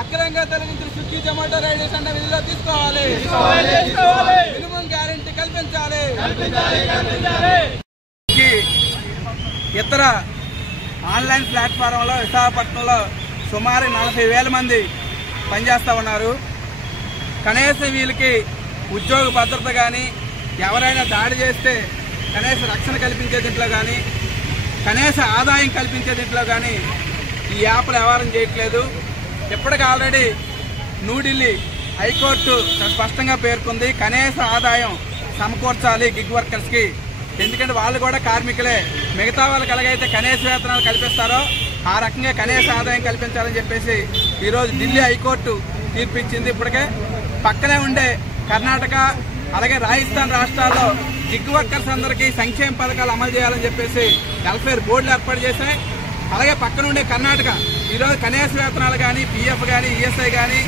అక్రమంగా తొలగించిన Swiggy Zomato riders అన్న విధిలో తీసుకోవాలి. మినిమం గ్యారెంటీ కల్పించాలి. ఇతర ఆన్లైన్ ప్లాట్ఫారంలో విశాఖపట్నంలో సుమారు 40,000 మంది పనిచేస్తూ ఉన్నారు. కనీసం వీళ్ళకి ఉద్యోగ భద్రత కానీ, ఎవరైనా దాడి చేస్తే కనీస రక్షణ కల్పించే దీంట్లో కానీ, కనీస ఆదాయం కల్పించే దీంట్లో కానీ ఈ యాప్లు వ్యవహారం చేయట్లేదు. ఇప్పటికి ఆల్రెడీ న్యూఢిల్లీ హైకోర్టు స్పష్టంగా పేర్కొంది, కనీస ఆదాయం సమకూర్చాలి గిగ్ వర్కర్స్కి. ఎందుకంటే వాళ్ళు కూడా కార్మికులే. మిగతా వాళ్ళకి ఎలాగైతే కనీస వేతనాలు కల్పిస్తారో ఆ రకంగా కనీస ఆదాయం కల్పించాలని చెప్పేసి ఈరోజు ఢిల్లీ హైకోర్టు తీర్పు ఇచ్చింది. ఇప్పటికే పక్కనే ఉండే కర్ణాటక అలాగే రాజస్థాన్ రాష్ట్రాల్లో గిగ్ వర్కర్స్ అందరికీ సంక్షేమ పథకాలు అమలు చేయాలని చెప్పేసి వెల్ఫేర్ బోర్డులు ఏర్పాటు చేశాయి. అలాగే పక్కన ఉండే కర్ణాటక ఈరోజు కనీస వేతనాలు కానీ, పిఎఫ్ కానీ, ఈఎస్ఐ కానీ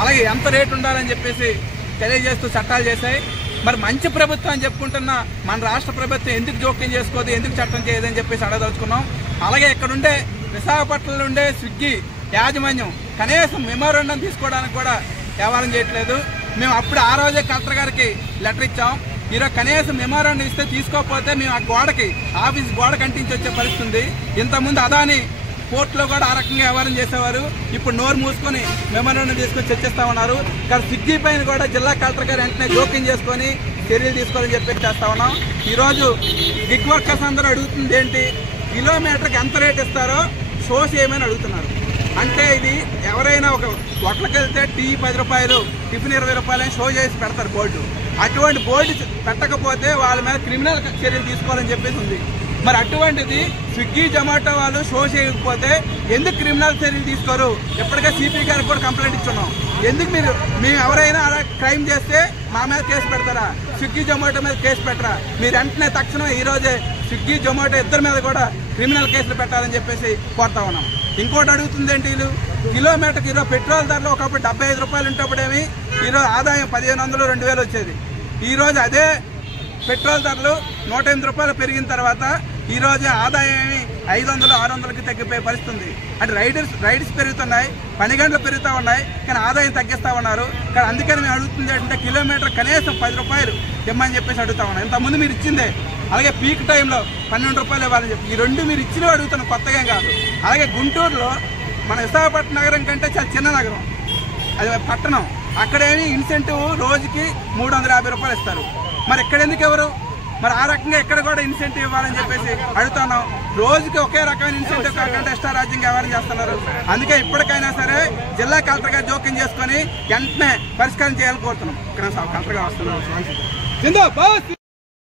అలాగే ఎంత రేటు ఉండాలని చెప్పేసి తెలియజేస్తూ చట్టాలు చేశాయి. మరి మంచి ప్రభుత్వం అని చెప్పుకుంటున్న మన రాష్ట్ర ప్రభుత్వం ఎందుకు జోక్యం చేసుకోదు, ఎందుకు చట్టం చేయదని చెప్పేసి అడగదలుచుకున్నాం. అలాగే ఇక్కడుండే విశాఖపట్నంలో ఉండే స్విగ్గీ యాజమాన్యం కనీసం మెమోరాండం తీసుకోవడానికి కూడా వ్యవహారం చేయట్లేదు. మేము అప్పుడు ఆ రోజే కలెక్టర్ గారికి లెటర్ ఇచ్చాం. ఈరోజు కనీసం మెమోరాండం ఇస్తే తీసుకోకపోతే మేము ఆ గోడకి ఆఫీస్ గోడకి అంటించి వచ్చే పరిస్థితి. ఇంతకుముందు అదాని కోర్టులో కూడా ఆ రకంగా వ్యవహారం చేసేవారు. ఇప్పుడు నోరు మూసుకొని మెమోరాండం తీసుకొని చర్చిస్తా ఉన్నారు. కానీ స్విగ్గీ పైన కూడా జిల్లా కలెక్టర్ గారు వెంటనే జోక్యం చేసుకొని చర్యలు తీసుకోవాలని చెప్పి చేస్తా ఉన్నాం. ఈరోజు గిగ్ వర్కర్స్ అందరూ అడుగుతుంది ఏంటి, కిలోమీటర్కి ఎంత రేట్ ఇస్తారో షో చేయమని అడుగుతున్నారు. అంటే ఇది ఎవరైనా ఒక హోటల్కి వెళ్తే టీ 10 రూపాయలు, టిఫిన్ 20 రూపాయలు అని షో చేసి పెడతారు బోర్డు. అటువంటి బోర్డు పెట్టకపోతే వాళ్ళ మీద క్రిమినల్ చర్యలు తీసుకోవాలని చెప్పేసి ఉంది. మరి అటువంటిది స్విగ్గీ జొమాటో వాళ్ళు షో చేయకపోతే ఎందుకు క్రిమినల్ చర్యలు తీసుకోరు? ఎప్పటికే సిపి గారికి కూడా కంప్లైంట్ ఇచ్చున్నాం. ఎందుకు మేము ఎవరైనా అలా క్రైమ్ చేస్తే మా మీద కేసు పెడతారా? స్విగ్గీ జొమాటో మీద కేసు పెట్టరా? మీరు వెంటనే తక్షణం ఈరోజే స్విగ్గీ జొమాటో ఇద్దరి మీద కూడా క్రిమినల్ కేసులు పెట్టాలని చెప్పేసి కోరుతా ఉన్నాం. ఇంకోటి అడుగుతుంది ఏంటి, వీళ్ళు కిలోమీటర్కి ఈరోజు పెట్రోల్ ధరలు ఒకప్పుడు 75 రూపాయలు ఉంటప్పుడేమి ఈరోజు ఆదాయం 1500, 2000 వచ్చేది. ఈరోజు అదే పెట్రోల్ ధరలు 108 రూపాయలు పెరిగిన తర్వాత ఈరోజు ఆదాయం 500, 600కి తగ్గిపోయే పరిస్థితుంది. అంటే రైడ్స్ పెరుగుతున్నాయి, పని గంటలు పెరుగుతూ ఉన్నాయి, కానీ ఆదాయం తగ్గిస్తూ ఉన్నారు. కానీ అందుకని మేము అడుగుతుంది ఏంటంటే కిలోమీటర్ కనీసం 10 రూపాయలు ఇమ్మని చెప్పేసి అడుగుతా ఉన్నాం. ఇంతకుముందు మీరు ఇచ్చిందే. అలాగే పీక్ టైంలో 12 రూపాయలు ఇవ్వాలని చెప్పి ఈ రెండు మీరు ఇచ్చినవి అడుగుతున్నాం, కొత్తగా కాదు. అలాగే గుంటూరులో మన విశాఖపట్నం నగరం కంటే చాలా చిన్న నగరం, అది పట్టణం. అక్కడేమి ఇన్సెంటివ్ రోజుకి 350 రూపాయలు ఇస్తారు. మరి ఎక్కడ ఎందుకు ఎవరు? మరి ఆ రకంగా ఎక్కడ కూడా ఇన్సెంటివ్ ఇవ్వాలని చెప్పేసి అడుగుతున్నాం. రోజుకి ఒకే రకమైన ఇన్సెంటివ్ కాకుండా ఎక్స్ట్రా రాజ్యం వ్యవహారం చేస్తున్నారు. అందుకే ఇప్పటికైనా సరే జిల్లా కలెక్టర్ గారు జోక్యం చేసుకొని వెంటనే పరిష్కారం చేయాలని కోరుతున్నాం. ఇక్కడ కలెక్టర్ గారు వస్తున్నారు.